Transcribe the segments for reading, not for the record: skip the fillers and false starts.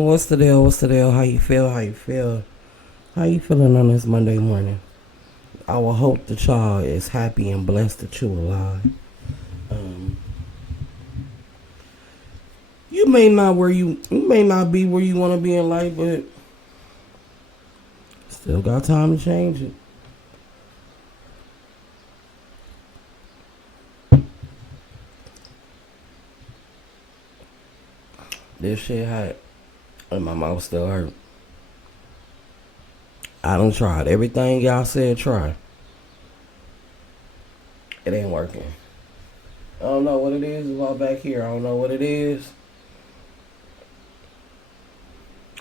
What's the deal? What's the deal? How you feel? How you feel? How you feeling on this Monday morning? I will hope that y'all is happy and blessed that you alive. Um, you may not be where you want to be in life, but still got time to change it. This shit hot, and my mouth still hurt. I done tried everything y'all said try. It ain't working. I don't know what it is. It's all back here. I don't know what it is.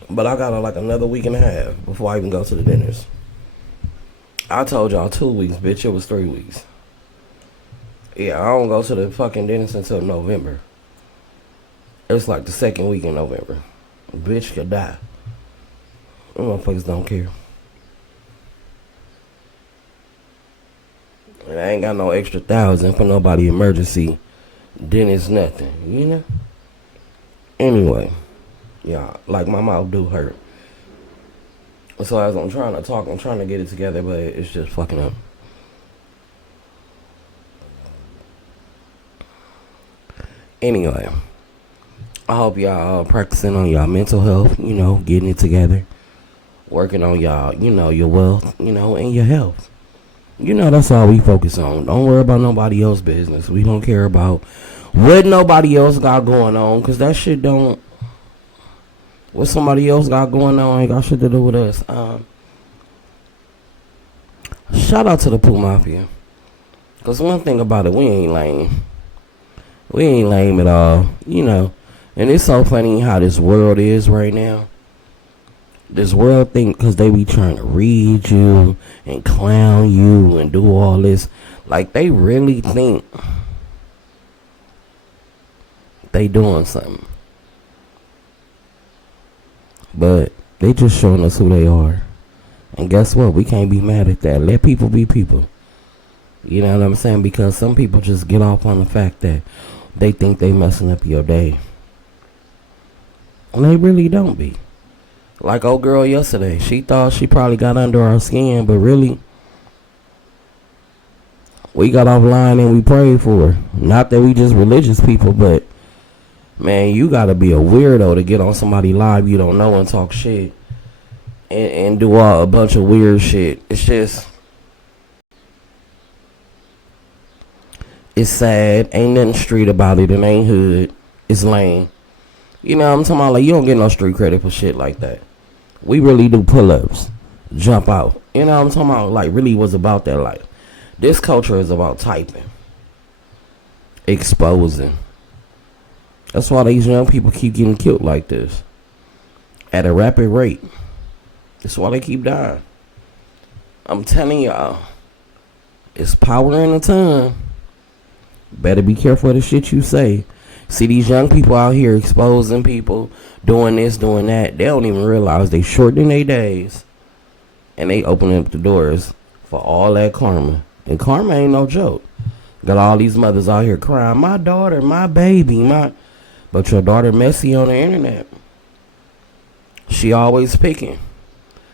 But I got like another week and a half before I even go to the dentist. I told y'all 2 weeks, bitch. It was 3 weeks. Yeah, I don't go to the fucking dentist until November. It's like the second week in November. Bitch could die. Them motherfuckers don't care. And I ain't got no extra $1,000 for nobody emergency dentist nothing, you know? Anyway, yeah, like my mouth do hurt. So as I'm trying to talk, I'm trying to get it together, but it's just fucking up. Anyway, I hope y'all practicing on y'all mental health, you know, getting it together. Working on y'all, you know, your wealth, you know, and your health. You know, that's all we focus on. Don't worry about nobody else's business. We don't care about what nobody else got going on, because that shit don't... What somebody else got going on ain't got shit to do with us. Shout out to the Pooh Mafia. Because one thing about it, we ain't lame. We ain't lame at all. You know. And it's so funny how this world is right now. This world think because they be trying to read you and clown you and do all this. Like, they really think they doing something. But they just showing us who they are. And guess what? We can't be mad at that. Let people be people. You know what I'm saying? Because some people just get off on the fact that they think they messing up your day. And they really don't be. Like old girl yesterday. She thought she probably got under our skin, but really, we got offline and we prayed for her. Not that we just religious people, but man, you gotta be a weirdo to get on somebody live you don't know and talk shit and do a bunch of weird shit. It's just, it's sad. Ain't nothing street about it. It ain't hood. It's lame. You know what I'm talking about? Like, you don't get no street credit for shit like that. We really do pull-ups, jump out. You know what I'm talking about? Like, really was about that life. This culture is about typing, exposing. That's why these young people keep getting killed like this at a rapid rate. That's why they keep dying. I'm telling y'all, it's power in the tongue. Better be careful of the shit you say. See these young people out here exposing people, doing this, doing that. They don't even realize they shortening their days. And they opening up the doors for all that karma. And karma ain't no joke. Got all these mothers out here crying, my daughter, my baby, But your daughter messy on the internet. She always picking.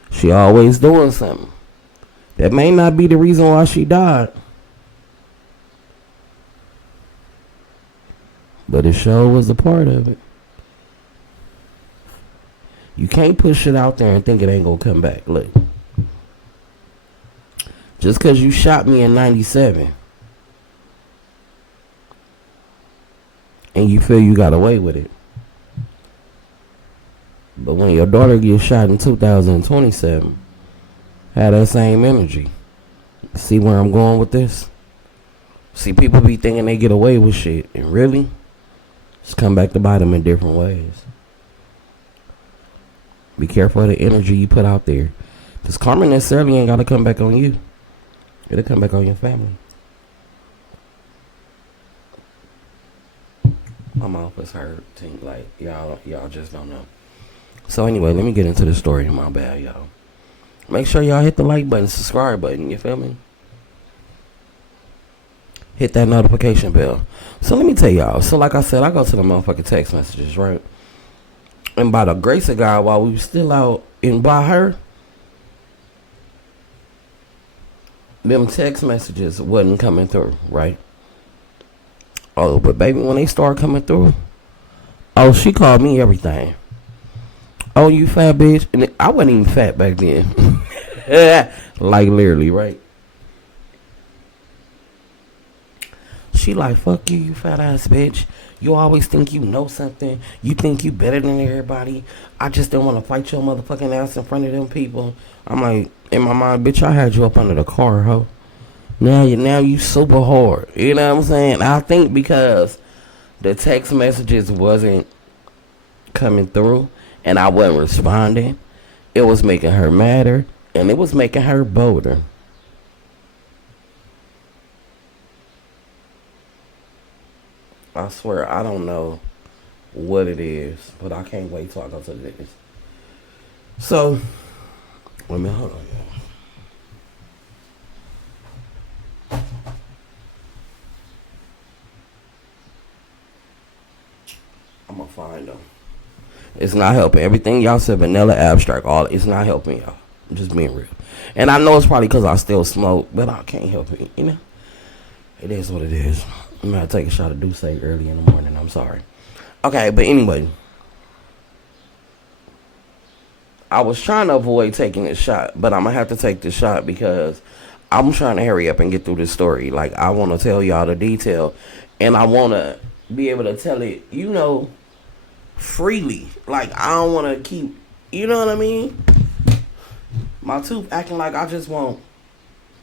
She always doing something. That may not be the reason why she died. But it sure was a part of it. You can't put shit out there and think it ain't gonna come back. Look. Just cause you shot me in 97 and you feel you got away with it. But when your daughter gets shot in 2027, have that same energy. See where I'm going with this? See, people be thinking they get away with shit, and really, it's come back to bite them in different ways. Be careful of the energy you put out there. Because karma necessarily ain't got to come back on you. It'll come back on your family. My mouth is hurt. Like, y'all just don't know. So anyway, let me get into the story. My bad, y'all. Make sure y'all hit the like button, subscribe button. You feel me? Hit that notification bell. So let me tell y'all. So like I said, I go to the motherfucking text messages, right? And by the grace of God, while we were still out and by her, them text messages wasn't coming through, right? Oh, but baby, when they start coming through, oh, she called me everything. Oh, you fat bitch. And I wasn't even fat back then. Like, literally, right? She like, fuck you, you fat ass bitch. You always think you know something. You think you better than everybody. I just don't want to fight your motherfucking ass in front of them people. I'm like, in my mind, bitch, I had you up under the car, ho. Now you super hard. You know what I'm saying? I think because the text messages wasn't coming through and I wasn't responding, it was making her madder and it was making her bolder. I swear, I don't know what it is, but I can't wait till I go to this. So, wait a minute, hold on. I'm gonna find them. It's not helping. Everything y'all said, vanilla, abstract, all it's not helping y'all. I'm just being real. And I know it's probably because I still smoke, but I can't help it. You know, it is what it is. I'm gonna take a shot of Douce early in the morning. I'm sorry. Okay, but anyway, I was trying to avoid taking this shot, but I'm gonna have to take this shot because I'm trying to hurry up and get through this story. Like, I want to tell y'all the detail, and I want to be able to tell it, you know, freely. Like, I don't want to keep, you know what I mean? My tooth acting like I just want,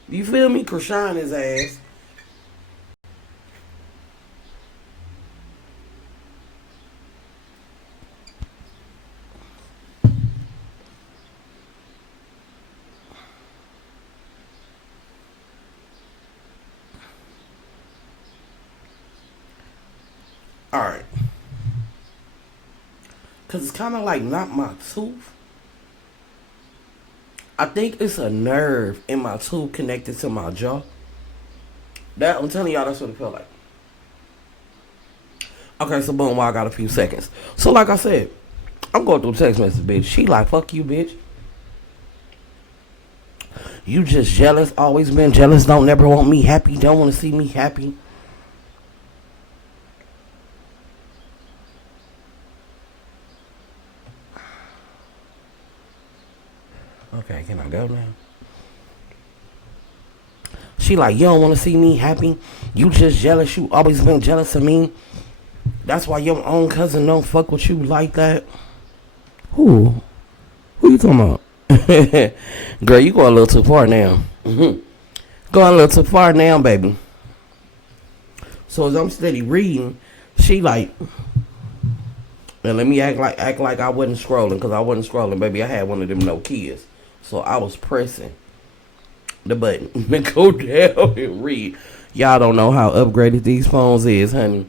you feel me? Krishan his ass. Alright. Because it's kind of like not my tooth. I think it's a nerve in my tooth connected to my jaw. That, I'm telling y'all, that's what it felt like. Okay, so boom, well, I got a few seconds. So like I said, I'm going through text message, bitch. She like, fuck you, bitch. You just jealous, always been jealous, don't never want me happy, don't want to see me happy. Okay, can I go now? She like, you don't want to see me happy. You just jealous. You always been jealous of me. That's why your own cousin don't fuck with you like that. Who? Who you talking about? Girl, you going a little too far now. Going a little too far now, baby. So as I'm steady reading, she like, and let me act like I wasn't scrolling, because I wasn't scrolling, baby. I had one of them Nokias. So I was pressing the button to go down and read. Y'all don't know how upgraded these phones is, honey.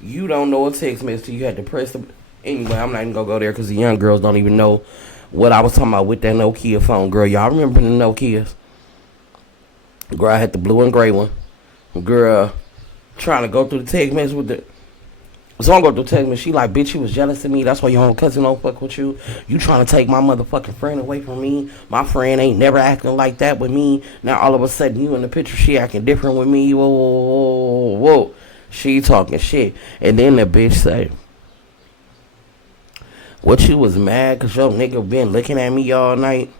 You don't know a text message. You had to press the... Anyway, I'm not even going to go there because the young girls don't even know what I was talking about with that Nokia phone. Girl, y'all remember the Nokias? Girl, I had the blue and gray one. Girl, trying to go through the text message with the... So I'm going through text message. She like, bitch, you was jealous of me. That's why your own cousin don't fuck with you. You trying to take my motherfucking friend away from me. My friend ain't never acting like that with me. Now all of a sudden you in the picture, she acting different with me. Whoa, whoa, whoa, whoa. She talking shit. And then the bitch say, what, you was mad because your nigga been looking at me all night?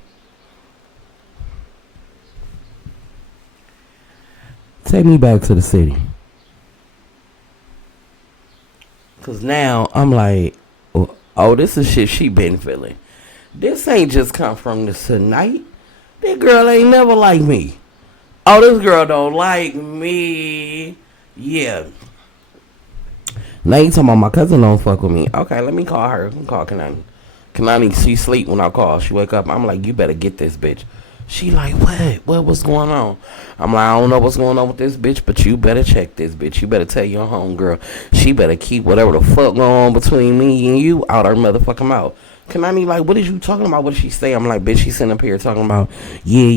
Take me back to the city. Because now I'm like, oh, this is shit she been feeling. This ain't just come from this tonight. This girl ain't never like me. Oh, this girl don't like me. Yeah. Now you talking about my cousin don't fuck with me. Okay, let me call her. Let me call Kanani. Kanani, she sleep when I call. She wake up. I'm like, you better get this bitch. She like, what? What's going on? I'm like, I don't know what's going on with this bitch, but you better check this bitch. You better tell your homegirl. She better keep whatever the fuck going on between me and you out her motherfucking mouth. Kanani like, what is you talking about? What did she say? I'm like, bitch, she sitting up here talking about, yeah,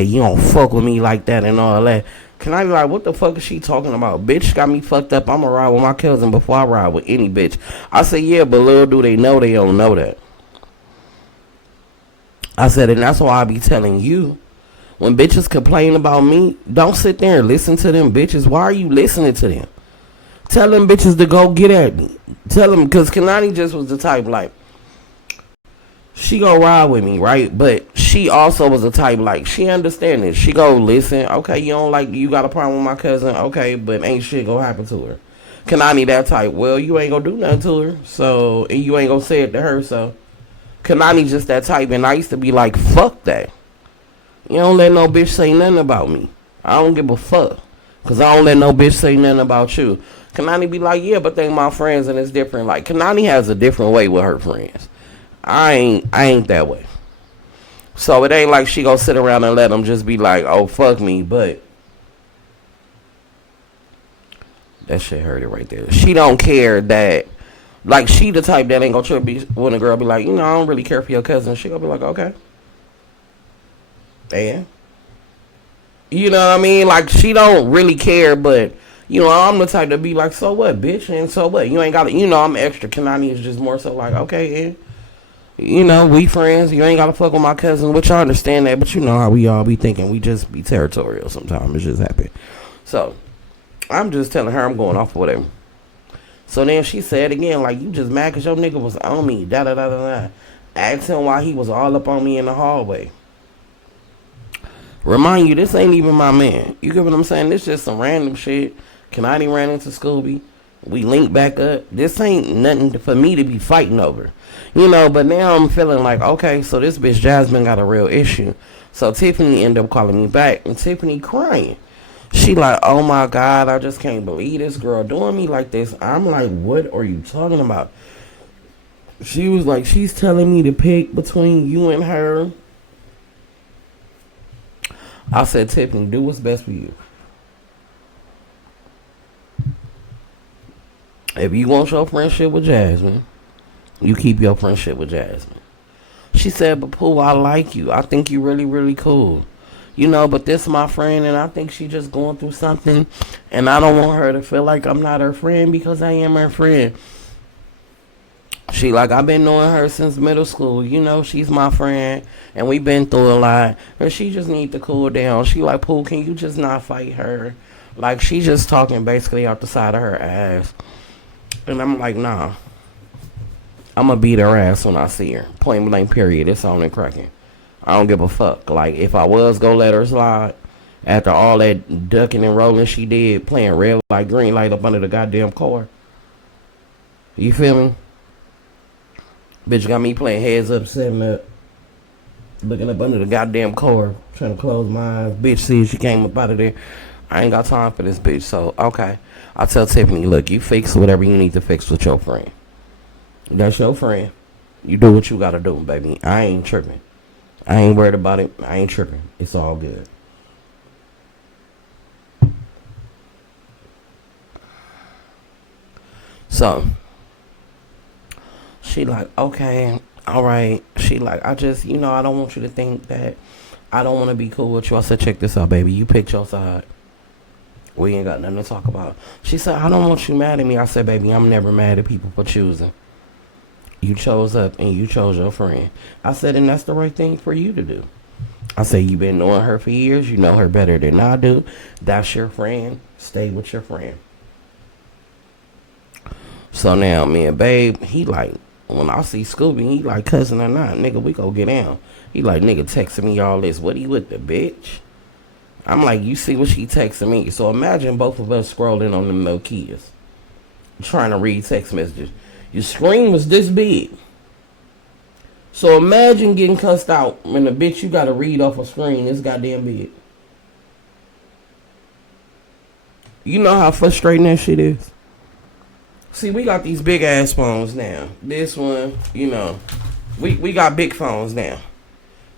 you don't fuck with me like that and all that. Kanani like, what the fuck is she talking about? Bitch got me fucked up. I'ma ride with my cousin before I ride with any bitch. I said, yeah, but little do they know they don't know that. I said, and that's why I be telling you, when bitches complain about me, don't sit there and listen to them bitches. Why are you listening to them? Tell them bitches to go get at me. Tell them, because Kanani just was the type like, she go ride with me, right? But she also was the type like, she understand it. She go listen. Okay, you got a problem with my cousin. Okay, but ain't shit gonna happen to her. Kanani that type. Well, you ain't gonna do nothing to her. So, and you ain't gonna say it to her. So, Kanani just that type. And I used to be like, fuck that. You don't let no bitch say nothing about me. I don't give a fuck. Because I don't let no bitch say nothing about you. Kanani be like, yeah, but they my friends and it's different. Like, Kanani has a different way with her friends. I ain't that way. So it ain't like she gonna sit around and let them just be like, oh, fuck me. But that shit hurt it right there. She don't care that, like, she the type that ain't gonna trip when a girl be like, I don't really care for your cousin. She gonna be like, okay. And you know what I mean? Like, she don't really care, but I'm the type to be like, so what, bitch? And so what? You ain't got to, I'm extra. Kanani is just more so like, okay, and we friends. You ain't got to fuck with my cousin, which I understand that, but you know how we all be thinking. We just be territorial sometimes. It just happen. So, I'm just telling her I'm going off with him. So then she said again, like, you just mad because your nigga was on me, da-da-da-da-da. Asked him why he was all up on me in the hallway. Remind you, this ain't even my man. You get what I'm saying? This just some random shit. Kanani ran into Scooby. We linked back up. This ain't nothing for me to be fighting over. But now I'm feeling like, okay, so this bitch Jasmine got a real issue. So Tiffany ended up calling me back, and Tiffany crying. She like, oh my God, I just can't believe this girl doing me like this. I'm like, what are you talking about? She was like, she's telling me to pick between you and her. I said, Tiffany, do what's best for you. If you want your friendship with Jasmine, you keep your friendship with Jasmine. She said, but Pooh, I like you. I think you really, really cool. But this my friend, and I think she just going through something, and I don't want her to feel like I'm not her friend because I am her friend. She like, I've been knowing her since middle school. She's my friend, and we've been through a lot, and she just need to cool down. She like, Pooh, can you just not fight her? Like, she just talking basically out the side of her ass. And I'm like, nah. I'm going to beat her ass when I see her. Point blank, period. It's on and cracking. I don't give a fuck. Like, if I was going to let her slide, after all that ducking and rolling she did, playing red light, green light up under the goddamn car. You feel me? Bitch got me playing heads up, setting up, looking up under the goddamn car, trying to close my eyes. Bitch see she came up out of there. I ain't got time for this bitch. So, okay. I tell Tiffany, look, you fix whatever you need to fix with your friend. That's your friend. You do what you gotta do, baby. I ain't tripping. I ain't worried about it. I ain't tripping. It's all good. So, she like, okay, all right. She like, I just, I don't want you to think that I don't want to be cool with you. I said, check this out, baby. You picked your side. We ain't got nothing to talk about. She said, I don't want you mad at me. I said, baby, I'm never mad at people for choosing. You chose up and you chose your friend. I said, and that's the right thing for you to do. I said, you've been knowing her for years. You know her better than I do. That's your friend. Stay with your friend. So now, me and Babe, he like, when I see Scooby, he like, cousin or not, nigga, we go get down. He like, nigga, texting me all this. What he with the bitch? I'm like, you see what she texting me. So imagine both of us scrolling on them Nokias, trying to read text messages. Your screen was this big. So imagine getting cussed out when the bitch you gotta read off a screen this goddamn big. You know how frustrating that shit is? See, we got these big ass phones now. This one, we got big phones now.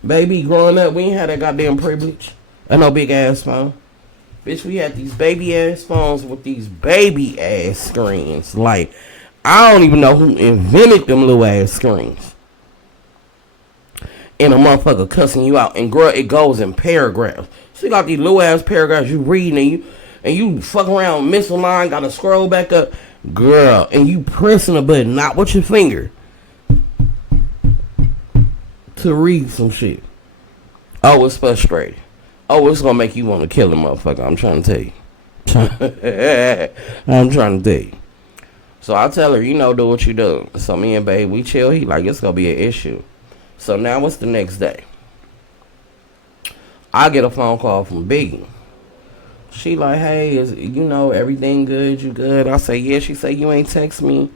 Baby, growing up, we ain't had that goddamn privilege. I know big ass phone. Bitch, we had these baby ass phones with these baby ass screens. Like, I don't even know who invented them little ass screens. And a motherfucker cussing you out. And girl, it goes in paragraphs. She got these little ass paragraphs you reading and you fuck around, miss a line, gotta scroll back up. Girl, and you pressing a button, not with your finger, to read some shit. Oh, it's frustrating. Oh, it's gonna make you want to kill a motherfucker. I'm trying to tell you. I'm trying to tell you. So I tell her, do what you do. So me and babe, we chill. He like, it's gonna be an issue. So now what's the next day? I get a phone call from Biggie. She like, hey, is everything good? You good? I say, yeah. She say, you ain't text me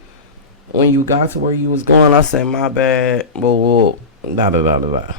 when you got to where you was going. I said, my bad. Well, da da da da da.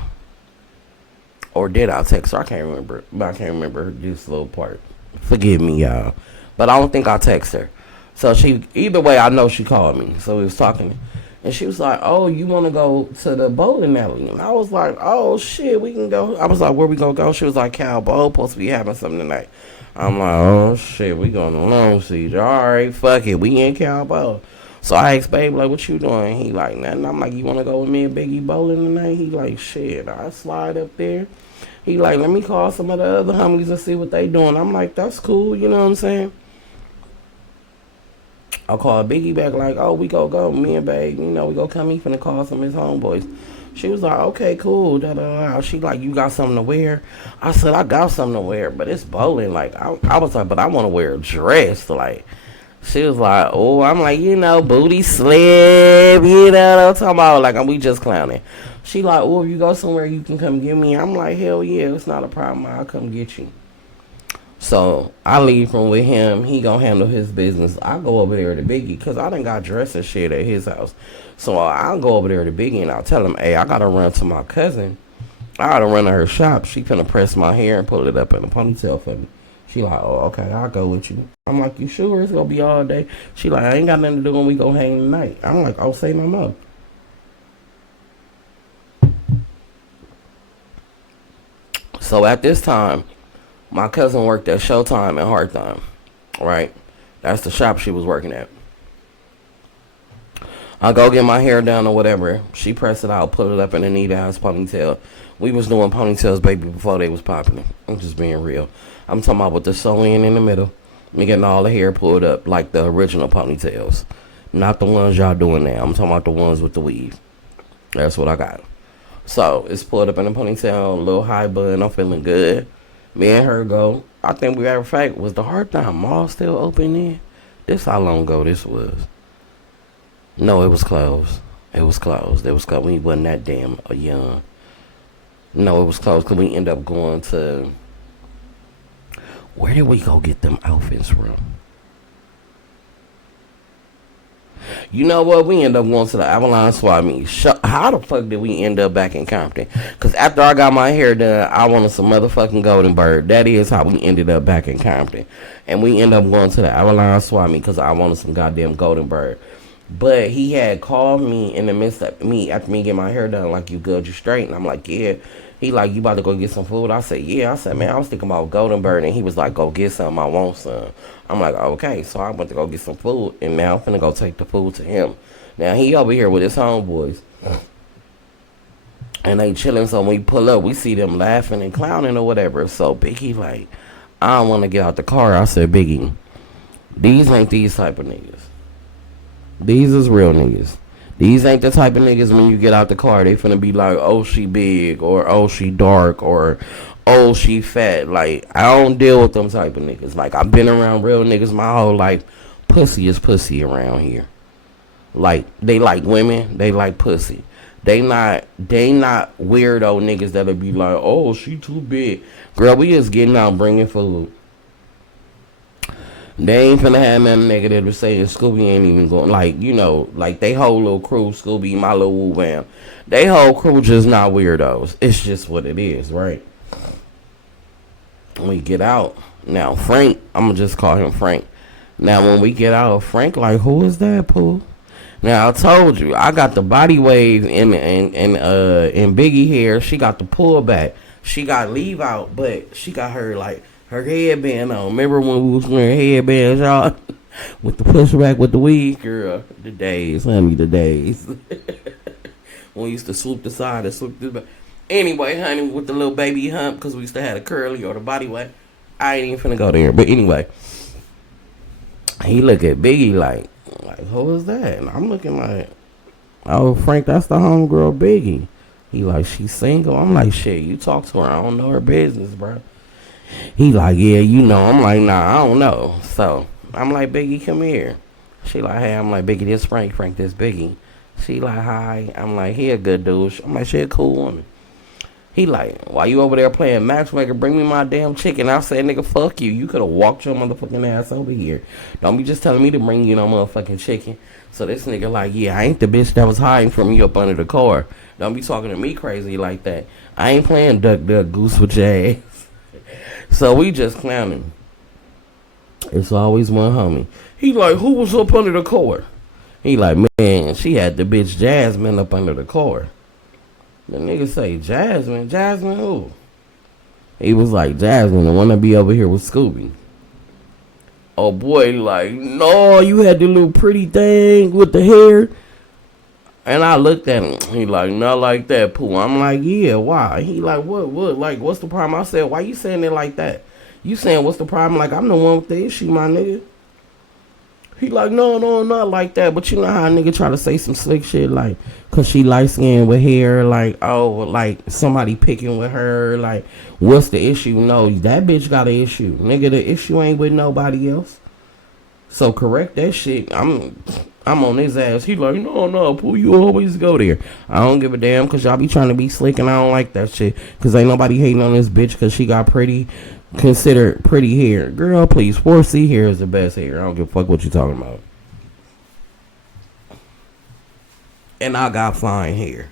Or did I text her? I can't remember. But I can't remember this little part. Forgive me, y'all. But I don't think I text her. So either way, I know she called me. So we was talking. And she was like, oh, you want to go to the bowling alley? And I was like, oh, shit, we can go. I was like, where we going to go? She was like, Cal Bowl, supposed to be having something tonight. I'm like, oh, shit, we going to Long Siege. All right, fuck it. We in Cal Bowl. So I asked babe, like, what you doing? He like, nothing. I'm like, you want to go with me and Biggie bowling tonight? He like, shit, I slide up there. He like, let me call some of the other homies and see what they doing. I'm like, that's cool, you know what I'm saying? I called Biggie back like, oh, we go. Me and babe, we go come. He finna call some of his homeboys. She was like, okay, cool. Da, da, da. She like, you got something to wear? I said, I got something to wear, but it's bowling. Like, I was like, but I want to wear a dress. Like, she was like, oh, I'm like, booty slip, what I'm talking about. Like, we just clowning. She like, oh, if you go somewhere, you can come get me. I'm like, hell yeah, it's not a problem. I'll come get you. So I leave from with him. He gonna handle his business. I go over there to Biggie because I done got dressed and shit at his house. So I'll go over there to Biggie and I'll tell him, hey, I gotta run to my cousin. I gotta run to her shop. She finna press my hair and pull it up in a ponytail for me. She like, oh, okay, I'll go with you. I'm like, you sure? It's gonna be all day. She like, I ain't got nothing to do when we go hang tonight. I'm like, oh, say no more. So at this time, my cousin worked at Showtime and Hard Time, right? That's the shop she was working at. I go get my hair done or whatever. She press it out, put it up in a neat ass ponytail. We was doing ponytails, baby, before they was popular. I'm just being real. I'm talking about with the sew-in the middle. Me getting all the hair pulled up like the original ponytails. Not the ones y'all doing now. I'm talking about the ones with the weave. That's what I got. So, it's pulled up in a ponytail, a little high bun. I'm feeling good. Me and her go. I think, matter of fact, was the Hard Time Mall still open then? This how long ago this was. No, it was closed. It was closed. We wasn't that damn young. No, it was closed because we ended up going to... Where did we go get them outfits from? You know what? We ended up going to the Avalon Swap Meet. How the fuck did we end up back in Compton? Because after I got my hair done, I wanted some motherfucking Golden Bird. That is how we ended up back in Compton. And we ended up going to the Avalon Swap Meet because I wanted some goddamn Golden Bird. But he had called me in the midst of me, after me getting my hair done, like, you good, you straight? And I'm like, yeah. He like, you about to go get some food? I said, yeah. I said, man, I was thinking about Golden Bird. And he was like, go get some. I want some. I'm like, okay. So I went to go get some food. And now I'm finna go take the food to him. Now he over here with his homeboys. And they chilling. So when we pull up, we see them laughing and clowning or whatever. So Biggie like, I don't want to get out the car. I said, Biggie, these ain't these type of niggas. These is real niggas. These ain't the type of niggas when you get out the car, they finna be like, oh, she big, or oh, she dark, or oh, she fat. Like, I don't deal with them type of niggas. Like, I've been around real niggas my whole life. Pussy is pussy around here. Like, they like women, they like pussy. They not weirdo niggas that'll be like, oh, she too big. Girl, we just getting out bringing food. They ain't finna have nothing negative to say, and Scooby ain't even going, like, like they whole little crew, Scooby, my little woo bam. They whole crew just not weirdos. It's just what it is, right? When we get out, now Frank, I'm gonna just call him Frank. Now when we get out, Frank like, who is that, Pooh? Now I told you, I got the body wave in Biggie hair. She got the pull back. She got leave out, but she got her like her headband on. Remember when we was wearing headbands, y'all? With the pushback with the weave, girl. The days, honey, the days. When we used to swoop the side and swoop the back. Anyway, honey, with the little baby hump, because we used to have a curly or the body wet. I ain't even finna go there. But anyway, he look at Biggie like, who is that? And I'm looking like, oh, Frank, that's the homegirl Biggie. He like, she single? I'm like, shit, you talk to her. I don't know her business, bro. He like, yeah, you know. I'm like, nah, I don't know. So I'm like, Biggie, come here. She like, hey, I'm like, Biggie, this Frank, this Biggie. She like, hi. I'm like, he a good dude. I'm like, she a cool woman. He like, why you over there playing matchmaker? Bring me my damn chicken. I said, nigga, fuck you. You could have walked your motherfucking ass over here. Don't be just telling me to bring you no motherfucking chicken. So this nigga like, yeah, I ain't the bitch that was hiding from you up under the car. Don't be talking to me crazy like that. I ain't playing duck, duck, goose with your ass. So we just clowning. It's always one homie. He like, who was up under the car? He like, man, she had the bitch Jasmine up under the car. The nigga say, Jasmine? Jasmine who? He was like, Jasmine, the one that be over here with Scooby. Oh boy, like, no, you had the little pretty thing with the hair. And I looked at him. He like, not like that, Pooh. I'm like, yeah, why? He like, what, like, what's the problem? I said, why you saying it like that? You saying what's the problem? Like, I'm the one with the issue, my nigga. He like, no, not like that. But you know how a nigga try to say some slick shit, like, cause she light skinned with hair, like, oh, like, somebody picking with her, like, what's the issue? No, that bitch got an issue. Nigga, the issue ain't with nobody else. So correct that shit. I'm on his ass. He like, no, Pooh, you always go there. I don't give a damn, cause y'all be trying to be slick and I don't like that shit. Cause ain't nobody hating on this bitch cause she got considered pretty hair. Girl, please, 4C hair is the best hair. I don't give a fuck what you talking about. And I got fine hair.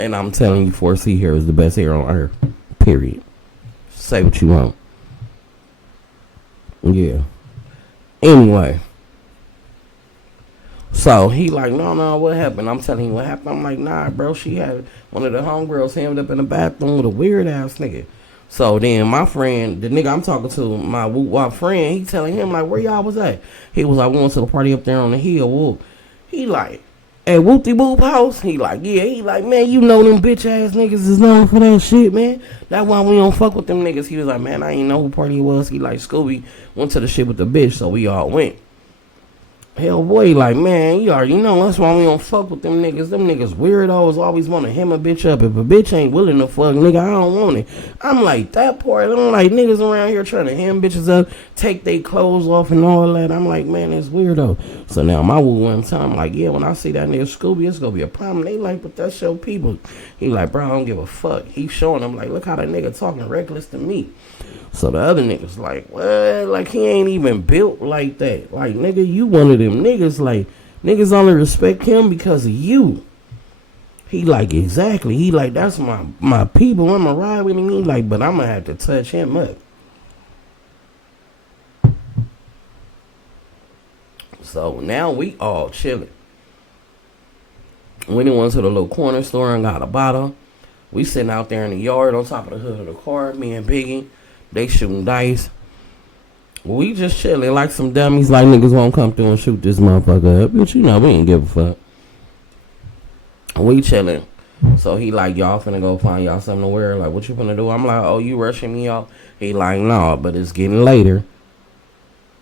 And I'm telling you, 4C hair is the best hair on earth. Period. Say what you want. Yeah. Anyway. So he like, no, what happened? I'm telling you what happened. I'm like, nah, bro, she had one of the homegirls hemmed up in the bathroom with a weird ass nigga. So then my friend, the nigga I'm talking to, my whoop friend, he telling him like, where y'all was at? He was like, we went to the party up there on the hill. Whoop. He like, at Whoopty Boop house? He like, yeah. He like, man, you know them bitch ass niggas is known for that shit, man. That's why we don't fuck with them niggas. He was like, man, I ain't know who party it was. He like, Scooby went to the shit with the bitch, so we all went. Hell boy, like, man, you already know that's why we don't fuck with them niggas. Them niggas weirdos always want to hem a bitch up. If a bitch ain't willing to fuck, nigga, I don't want it. I'm like, that part, I'm like, niggas around here trying to hem bitches up, take their clothes off and all that. I'm like, man, it's weirdo. So now my woo one time, like, yeah, when I see that nigga Scooby, it's gonna be a problem. They like, but that's your people. He like, bro, I don't give a fuck. He showing them, like, look how that nigga talking reckless to me. So the other niggas like, what? Like, he ain't even built like that. Like, nigga, you one of them niggas. Like, niggas only respect him because of you. He like, exactly. He like, that's my people. I'ma ride with him. He like, but I'ma have to touch him up. So now we all chilling. We went to the little corner store and got a bottle. We sitting out there in the yard on top of the hood of the car, me and Biggie. They shooting dice. We just chilling like some dummies, like niggas won't come through and shoot this motherfucker up. But you know, we ain't give a fuck. We chilling. So he like, y'all finna go find y'all something to wear. Like, what you finna do? I'm like, oh, you rushing me off? He like, no, but it's getting later.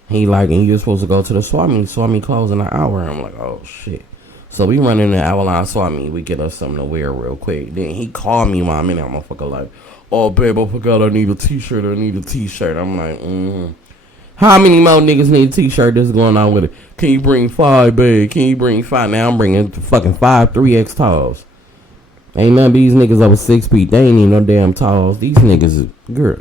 He like, and you're supposed to go to the swap meet. Swap meet close in an hour. I'm like, oh, shit. So we run in the hour-line swap meet. We get us something to wear real quick. Then he called me while I'm in there. Motherfucker like, oh, babe, I forgot I need a t-shirt. I'm like, How many more niggas need a t-shirt that's going on with it? Can you bring 5, babe? Can you bring 5? Now I'm bringing fucking 5 3X talls. Ain't none of these niggas over 6 feet. They ain't even no damn talls. These niggas is, girl.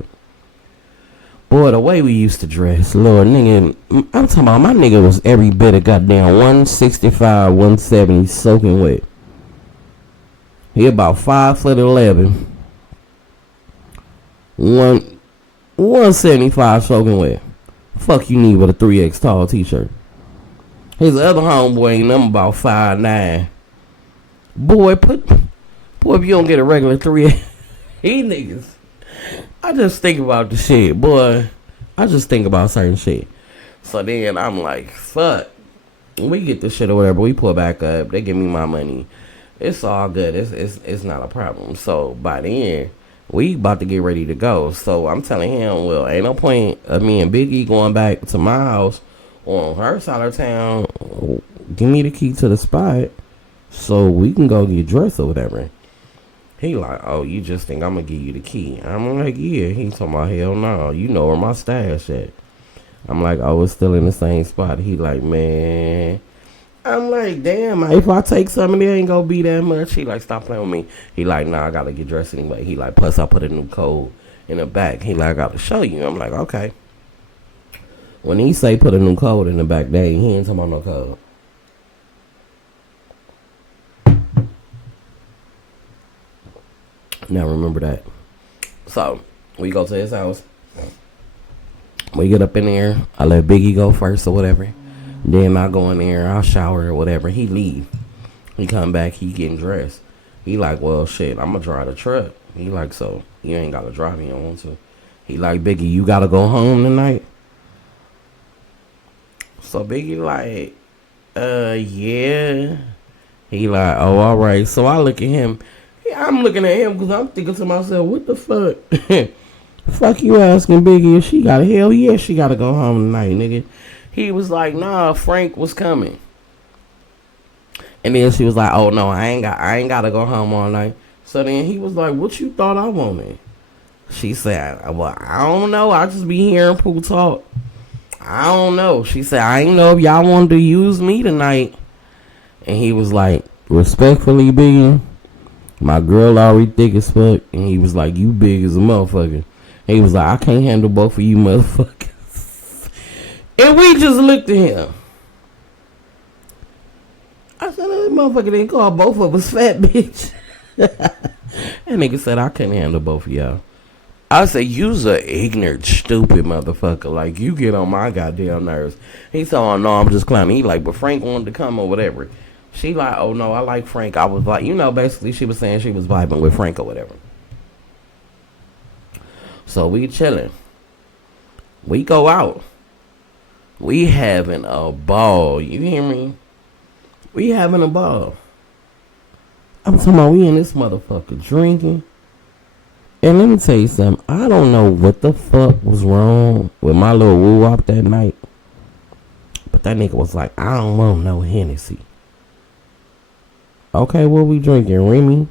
Boy, the way we used to dress, Lord, nigga, I'm talking about my nigga was every bit of goddamn 165, 170 soaking wet. He about 5'11", 175 soaking wet. Fuck you need with a 3X tall t-shirt. His other homeboy ain't nothing about 5'9". Boy, if you don't get a regular 3X, he niggas. I just think about the shit, boy. I just think about certain shit. So then I'm like, fuck. We get this shit or whatever. We pull back up. They give me my money. It's all good. It's not a problem. So by then, we about to get ready to go. So I'm telling him, well, ain't no point of me and Biggie going back to my house on her side of town. Give me the key to the spot so we can go get dressed or whatever. He like, oh, you just think I'm gonna give you the key? I'm like, yeah. He talking about, hell no. You know where my stash at? I'm like, oh, it's still in the same spot. He like, man. I'm like, damn, if I take something, it ain't gonna be that much. He like, stop playing with me. He like, nah, I gotta get dressed anyway. He like, plus I put a new code in the back. He like, I gotta show you. I'm like, okay. When he say put a new code in the back, he ain't talking about no code. Now remember that. So we go to his house. We get up in there. I let Biggie go first or whatever. Then I go in there. I'll shower or whatever. He leave. He come back. He getting dressed. He like, well, shit, I'm gonna drive the truck. He like, so you ain't gotta drive. You don't want to. He like, Biggie, you gotta go home tonight. So Biggie like, yeah. He like, oh, all right. So I look at him. I'm looking at him because I'm thinking to myself, what the fuck? Fuck you asking Biggie if she got a hell yeah, she gotta go home tonight, nigga. He was like, nah, Frank was coming. And then she was like, oh no, I ain't gotta go home all night. So then he was like, what you thought I wanted? She said, well, I don't know. I just be hearing Pooh talk. I don't know. She said, I ain't know if y'all wanted to use me tonight. And he was like, respectfully, Biggie, my girl already thick as fuck. And he was like, you big as a motherfucker. He was like, I can't handle both of you motherfuckers. And we just looked at him. I said, that motherfucker didn't call both of us fat bitch. That nigga said, I couldn't handle both of y'all. I said, you's a ignorant, stupid motherfucker. Like, you get on my goddamn nerves. He said, oh, no, I'm just clowning. He like, but Frank wanted to come or whatever. She like, oh, no, I like Frank. I was like, basically she was saying she was vibing with Frank or whatever. So we chilling. We go out. We having a ball. You hear me? We having a ball. I'm talking about we in this motherfucker drinking. And let me tell you something. I don't know what the fuck was wrong with my little woo-wop that night. But that nigga was like, I don't want no Hennessy. Okay, what we drinking? Remy?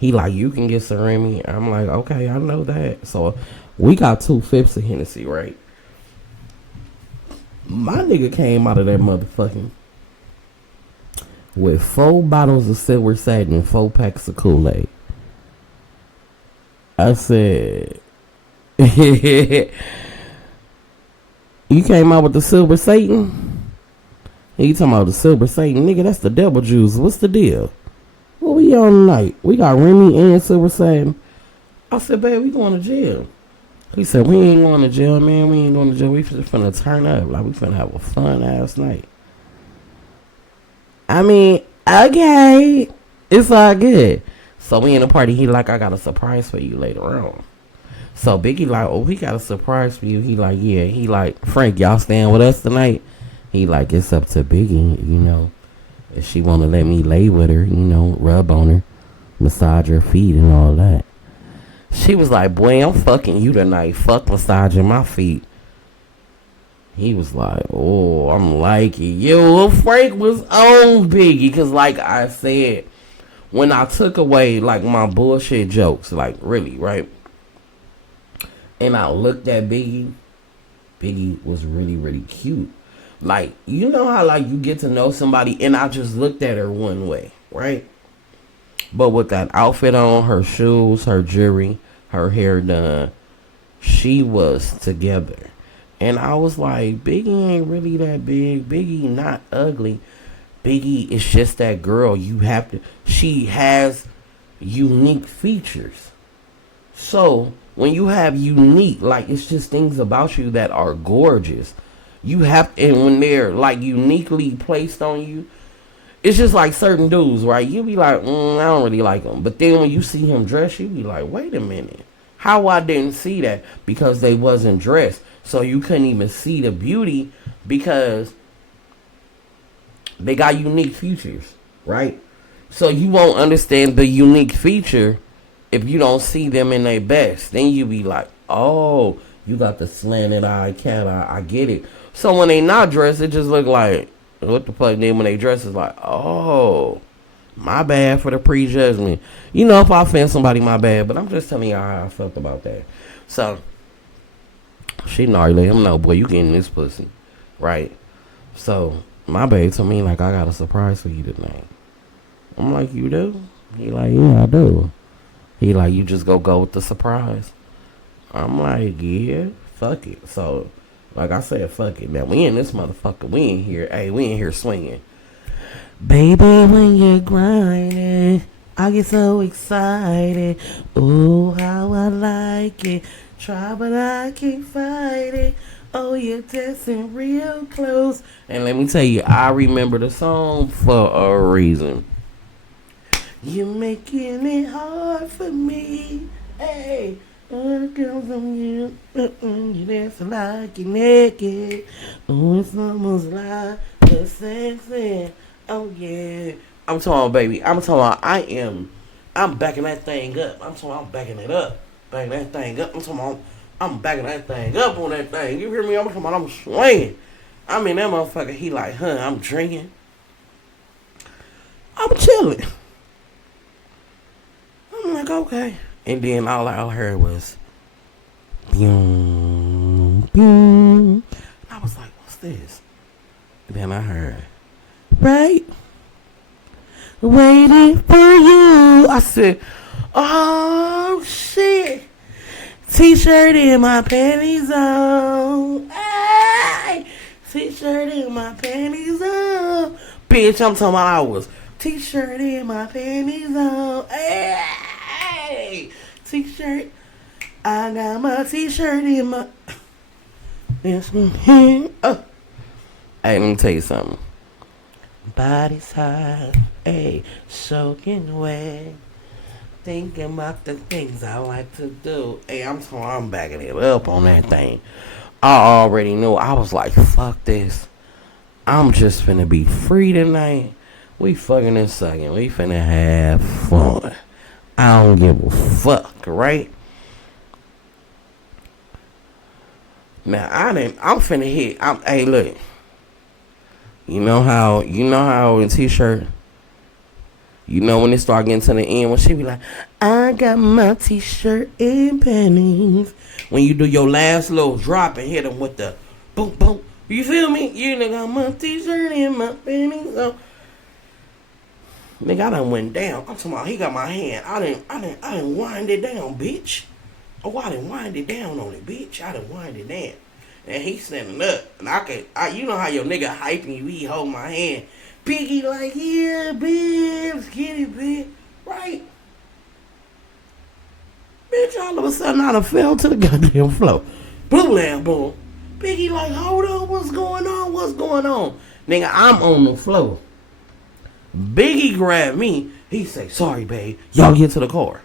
He like, you can get some Remy. I'm like, okay, I know that. So we got 2/5 of Hennessy, right? My nigga came out of that motherfucking with 4 bottles of Silver Satin and 4 packs of Kool-Aid. I said, you came out with the Silver Satan? He talking about the Silver Satan. Nigga, that's the devil juice. What's the deal? What we on tonight? We got Remy and Silver Satan. I said, babe, we going to jail. He said, we ain't going to jail, man. We ain't going to jail. We finna turn up. Like, we finna have a fun ass night. I mean, okay. It's all good. So we in the party. He like, I got a surprise for you later on. So Biggie like, oh, we got a surprise for you. He like, yeah. He like, Frank, y'all staying with us tonight? He like, it's up to Biggie, if she want to let me lay with her, rub on her, massage her feet and all that. She was like, boy, I'm fucking you tonight. Fuck massaging my feet. He was like, oh, I'm liking you. Frank was on Biggie. Because like I said, when I took away like my bullshit jokes, like really, right? And I looked at Biggie. Biggie was really, really cute. Like, you know how like you get to know somebody and I just looked at her one way, right? But with that outfit on, her shoes, her jewelry, her hair done, she was together. And I was like, Biggie ain't really that big. Biggie not ugly. Biggie is just that girl. She has unique features. So when you have unique, like it's just things about you that are gorgeous. And when they're like uniquely placed on you, it's just like certain dudes, right? You be like, I don't really like them. But then when you see him dressed, you be like, wait a minute. How I didn't see that? Because they wasn't dressed. So you couldn't even see the beauty because they got unique features, right? So you won't understand the unique feature if you don't see them in their best. Then you be like, oh, you got the slanted eye, cat eye. I get it. So when they not dressed, it just look like, what the fuck? Then when they dress, it's like, oh, my bad for the prejudgment. You know, if I offend somebody, my bad. But I'm just telling you how I felt about that. So she gnarly. Let him know, boy, you getting this pussy, right? So my babe told me like, I got a surprise for you tonight. I'm like, you do? He like, yeah, I do. He like, you just go with the surprise. I'm like, yeah, fuck it. So, like I said, fuck it. Now we in this motherfucker. We in here. Hey, we in here swinging. Baby, when you're grinding, I get so excited. Ooh, how I like it. Try, but I can't fight it. Oh, you're dancing real close. And let me tell you, I remember the song for a reason. You're making it hard for me. Hey, all girls on you. You dance like you're naked. Oh, it's almost like the sexy. Oh, yeah. I'm talking about, baby. I'm talking about, I'm backing that thing up. I'm talking about, I'm backing it up. Backing that thing up. I'm talking about, I'm backing that thing up on that thing. You hear me? I'm talking about, I'm swinging. I mean, that motherfucker, he like, I'm drinking. I'm chilling. I'm like, okay. And then all I heard was, boom, boom. And I was like, what's this? And then I heard, right? Waiting for you. I said, oh, shit. T-shirt in my panties on. Hey! T-shirt in my panties on. Bitch, I'm talking about I was T-shirt in my panties on. Hey! T-shirt. I got my T-shirt in my... Oh. Hey, let me tell you something. Body's hot. Hey, soaking wet. Thinking about the things I like to do. Hey, I'm backing it up on that thing. I already knew. I was like, fuck this. I'm just finna be free tonight. We fucking and sucking. We finna have fun. I don't give a fuck, right? Now, I'm finna hit. Hey, look. You know how in T-shirt, you know when it start getting to the end, when she be like, I got my T-shirt and panties. When you do your last little drop and hit them with the boom, boom. You feel me? You nigga got my T-shirt and my panties. So, nigga, I done went down. I'm talking about he got my hand. I didn't wind it down, bitch. Oh, I didn't wind it down on it, bitch. I didn't wind it down. And he standing up. And you know how your nigga hyping you, he hold my hand. Piggy like, yeah, bitch, get it, bitch. Right? Bitch, all of a sudden I done fell to the goddamn floor. Blue lamb, boom. Piggy like, hold on, what's going on? What's going on? Nigga, I'm on the floor. Biggie grabbed me. He say, sorry, babe. Y'all get to the car.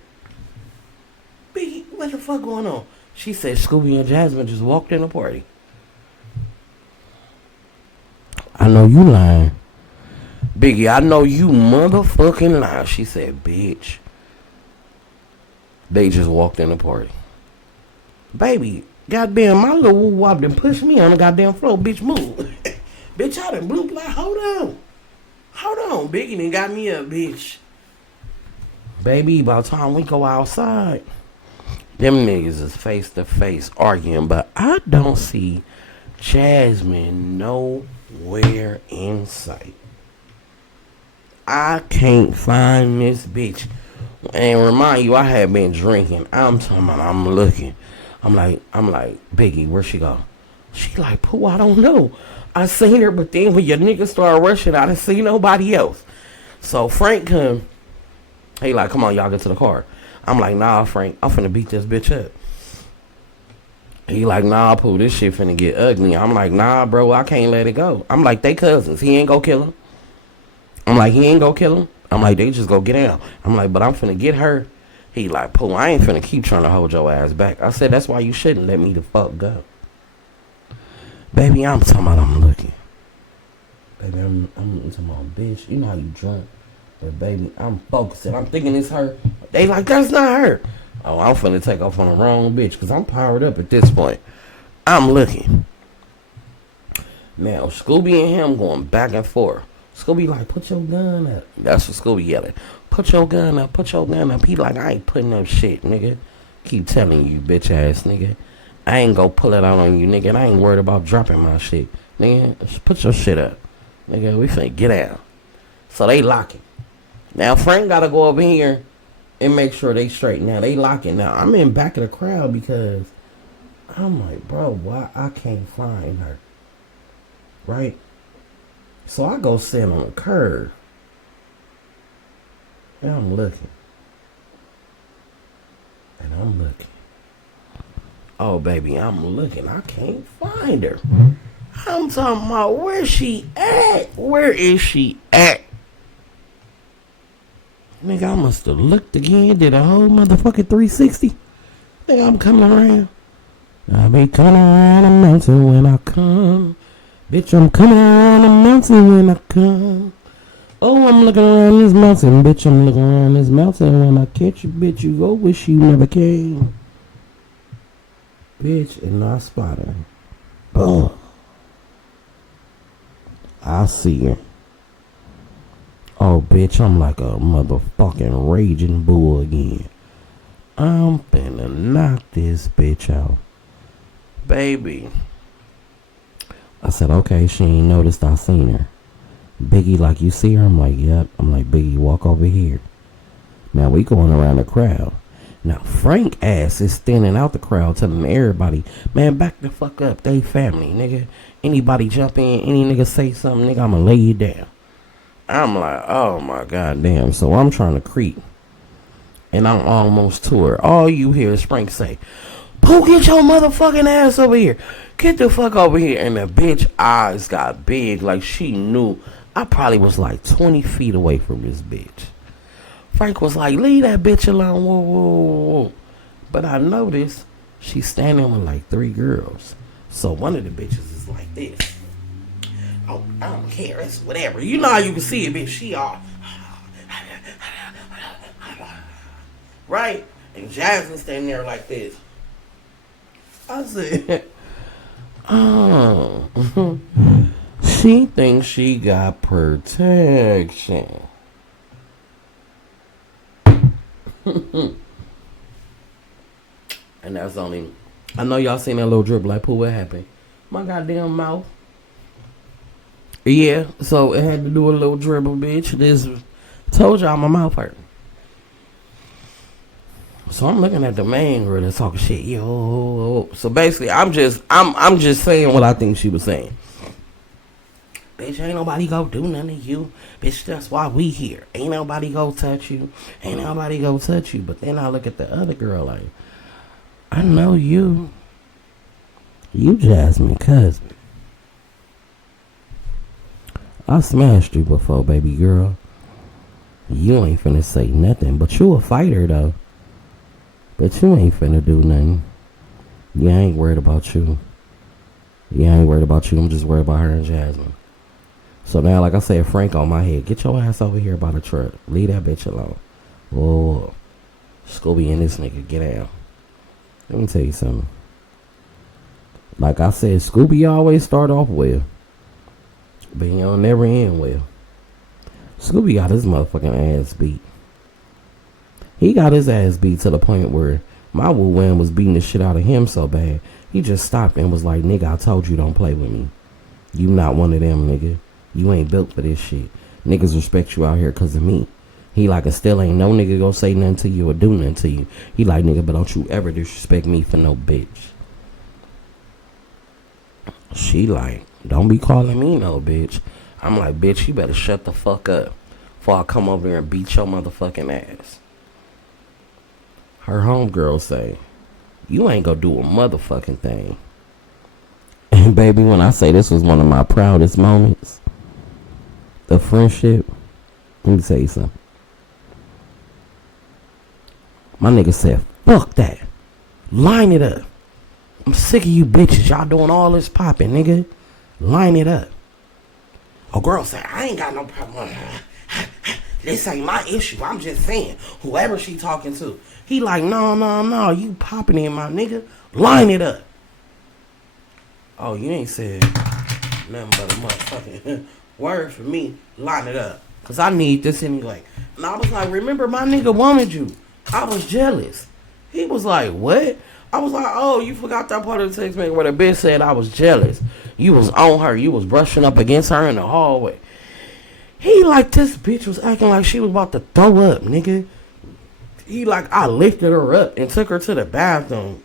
Biggie, what the fuck going on? She said Scooby and Jasmine just walked in the party. I know you lying. Biggie, I know you motherfucking lying. She said, bitch. They just walked in the party. Baby, goddamn, my little woo-wop done pushed me on the goddamn floor. Bitch, move. Bitch, I done blew like, hold on. Hold on. Biggie done got me up, bitch. Baby, by the time we go outside, them niggas is face to face arguing, but I don't see Jasmine nowhere in sight. I can't find this bitch. And remind you, I had been drinking. I'm talking about, I'm looking. I'm like, Biggie, where she go? She like, Pooh, I don't know. I seen her, but then when your niggas started rushing, I didn't see nobody else. So Frank come. He like, come on, y'all get to the car. I'm like, nah, Frank, I'm finna beat this bitch up. He like, nah, Pooh, this shit finna get ugly. I'm like, nah, bro, I can't let it go. I'm like, they cousins. He ain't go kill him. I'm like, he ain't go kill him. I'm like, they just go get out. I'm like, but I'm finna get her. He like, Pooh, I ain't finna keep trying to hold your ass back. I said, that's why you shouldn't let me the fuck go. Baby, I'm talking about I'm looking. Baby, I'm talking about, bitch, you know how you drunk. But baby, I'm focusing. I'm thinking it's her. They like, that's not her. Oh, I'm finna take off on the wrong bitch because I'm powered up at this point. I'm looking. Now, Scooby and him going back and forth. Scooby like, put your gun up. That's what Scooby yelling. Put your gun up. Put your gun up. He like, I ain't putting up shit, nigga. Keep telling you, bitch ass nigga. I ain't gonna pull it out on you, nigga. And I ain't worried about dropping my shit. Nigga, just put your shit up. Nigga, we finna get out. So they locking. Now, Frank gotta go over here and make sure they straight. Now, they locking. Now, I'm in back of the crowd because I'm like, bro, why I can't find her? Right? So I go sit on the curb. And I'm looking. And I'm looking. Oh, baby, I'm looking. I can't find her. I'm talking about where she at? Where is she at? Nigga, I must have looked again, did a whole motherfucking 360. Nigga, I'm coming around. I be coming around the mountain when I come. Bitch, I'm coming around the mountain when I come. Oh, I'm looking around this mountain. Bitch, I'm looking around this mountain. When I catch you, bitch, you go wish you never came. Bitch, and I spot her. Boom. I see her. Oh, bitch, I'm like a motherfucking raging bull again. I'm finna knock this bitch out. Baby. I said, okay, she ain't noticed I seen her. Biggie, like, you see her? I'm like, yep. I'm like, Biggie, walk over here. Now, we going around the crowd. Now, Frank ass is standing out the crowd telling everybody, man, back the fuck up. They family, nigga. Anybody jump in, any nigga say something, nigga, I'ma lay you down. I'm like, oh my goddamn. So I'm trying to creep. And I'm almost to her. All you hear is Frank say, Pooh, get your motherfucking ass over here. Get the fuck over here. And the bitch eyes got big. Like she knew. I probably was like 20 feet away from this bitch. Frank was like, leave that bitch alone. Whoa, whoa, whoa. But I noticed she's standing with like 3 girls. So one of the bitches is like this. Oh, I don't care. It's whatever. You know how you can see it, bitch. She all. Right? And Jasmine standing there like this. I said, oh. She thinks she got protection. And that's only. I know y'all seen that little drip like, Pooh, what happened? My goddamn mouth. Yeah, so it had to do a little dribble, bitch. This told y'all my mouth hurt. So I'm looking at the main girl that's talking shit. Yo. So basically, I'm just saying what I think she was saying. Bitch, ain't nobody go do nothing to you. Bitch, that's why we here. Ain't nobody go touch you. Ain't nobody go touch you. But then I look at the other girl like, I know you. You Jasmine cousin. I smashed you before, baby girl. You ain't finna say nothing. But you a fighter, though. But you ain't finna do nothing. Yeah, I ain't worried about you. Yeah, I ain't worried about you. I'm just worried about her and Jasmine. So now, like I said, Frank on my head. Get your ass over here by the truck. Leave that bitch alone. Whoa. Scooby and this nigga, get out. Let me tell you something. Like I said, Scooby always start off well. But he don't never end well. Scooby got his motherfucking ass beat. He got his ass beat to the point where my Wu Wham was beating the shit out of him so bad. He just stopped and was like, nigga, I told you don't play with me. You not one of them, nigga. You ain't built for this shit. Niggas respect you out here because of me. He like, still ain't no nigga gonna say nothing to you or do nothing to you. He like, nigga, but don't you ever disrespect me for no bitch. She like, don't be calling me no bitch. I'm like, bitch, you better shut the fuck up before I come over here and beat your motherfucking ass. Her homegirl say, you ain't gonna do a motherfucking thing. And baby, when I say this was one of my proudest moments of friendship, let me tell you something. My nigga said, fuck that. Line it up. I'm sick of you bitches. Y'all doing all this popping, nigga. Line it up. A girl said, I ain't got no problem. This ain't my issue. I'm just saying, whoever she talking to. He like, no, you popping in, my nigga. Line it up. Oh, you ain't said nothing but a motherfucking word for me. Line it up. Because I need this anyway. And I was like, remember my nigga wanted you. I was jealous. He was like, what? I was like, oh, you forgot that part of the text message where the bitch said I was jealous. You was on her. You was brushing up against her in the hallway. He like, this bitch was acting like she was about to throw up, nigga. He like, I lifted her up and took her to the bathroom.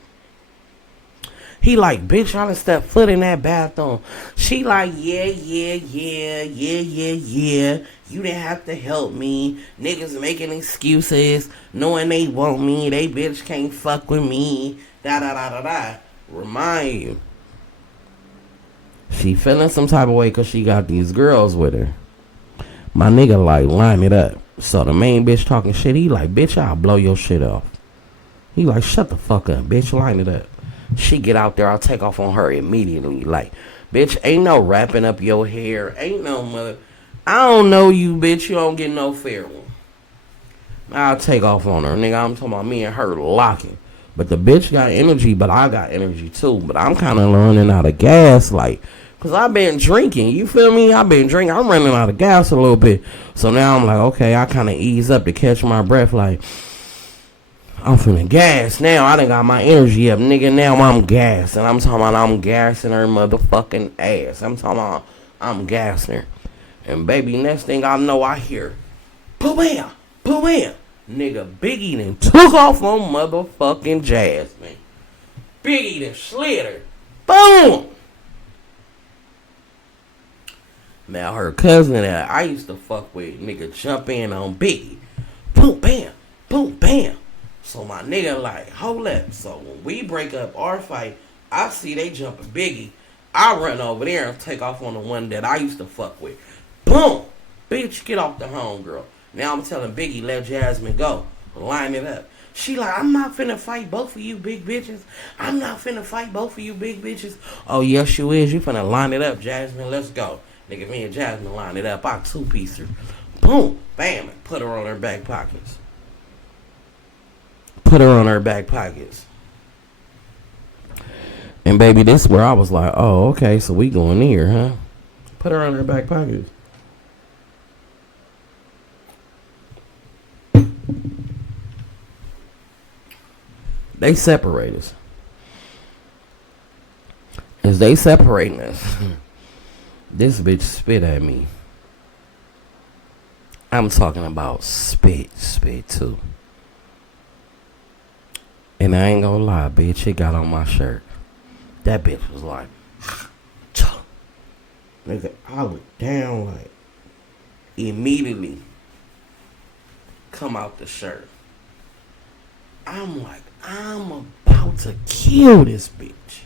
He like, bitch, I done stepped foot in that bathroom. She like, yeah. You didn't have to help me. Niggas making excuses, knowing they want me. They bitch can't fuck with me. Da. Remind you. She feeling some type of way because she got these girls with her. My nigga like, line it up. So the main bitch talking shit, he like, bitch, I'll blow your shit off. He like, shut the fuck up, bitch, line it up. She get out there, I'll take off on her immediately. Like, bitch, ain't no wrapping up your hair. Ain't no mother. I don't know you, bitch. You don't get no fair one. I'll take off on her. Nigga, I'm talking about me and her locking. But the bitch got energy, but I got energy too. But I'm kind of running out of gas, like, because I've been drinking. You feel me? I've been drinking. I'm running out of gas a little bit. So now I'm like, okay, I kind of ease up to catch my breath, like, I'm finna gas. Now I done got my energy up, nigga. Now I'm gassed. And I'm talking about I'm gassing her motherfucking ass. I'm talking about I'm gassing her. And baby, next thing I know, I hear, boom-bam, boom-bam. Nigga, Biggie done took off on motherfucking Jasmine. Biggie done slid her. Boom! Now her cousin that I used to fuck with, nigga, jump in on Biggie. Boom, bam, boom, bam. So my nigga like, hold up. So when we break up our fight, I see they jumping Biggie. I run over there and take off on the one that I used to fuck with. Boom! Bitch, get off the homegirl. Now I'm telling Biggie, let Jasmine go. Line it up. She like, I'm not finna fight both of you big bitches. I'm not finna fight both of you big bitches. Oh, yes, you is. You finna line it up, Jasmine. Let's go. Nigga, me and Jasmine line it up. I two-piece her. Boom! Bam! And put her on her back pockets. Put her on her back pockets. And baby, this is where I was like, oh, okay, so we going here, huh? Put her on her back pockets. They separate us. As they separating us, this bitch spit at me. I'm talking about spit too. And I ain't gonna lie, bitch, it got on my shirt. That bitch was like, nigga, I was down like, immediately come out the shirt. I'm like, I'm about to kill this bitch.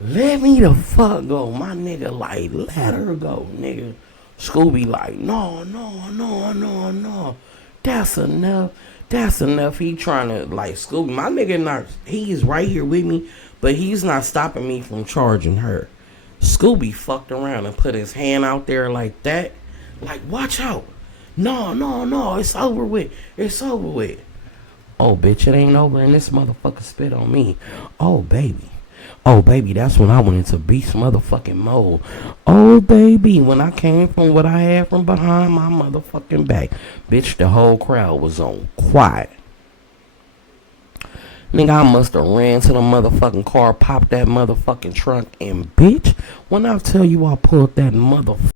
Let me the fuck go. My nigga like, let her go, nigga. Scooby like, no. That's enough. He trying to, like, Scooby. My nigga not, he's right here with me, but he's not stopping me from charging her. Scooby fucked around and put his hand out there like that. Like, watch out. No. It's over with. Oh, bitch, it ain't over and this motherfucker spit on me. Oh, baby, that's when I went into beast motherfucking mode. Oh, baby, when I came from what I had from behind my motherfucking back. Bitch, the whole crowd was on quiet. Nigga, I must have ran to the motherfucking car, popped that motherfucking trunk, and bitch, when I tell you I pulled that motherfucker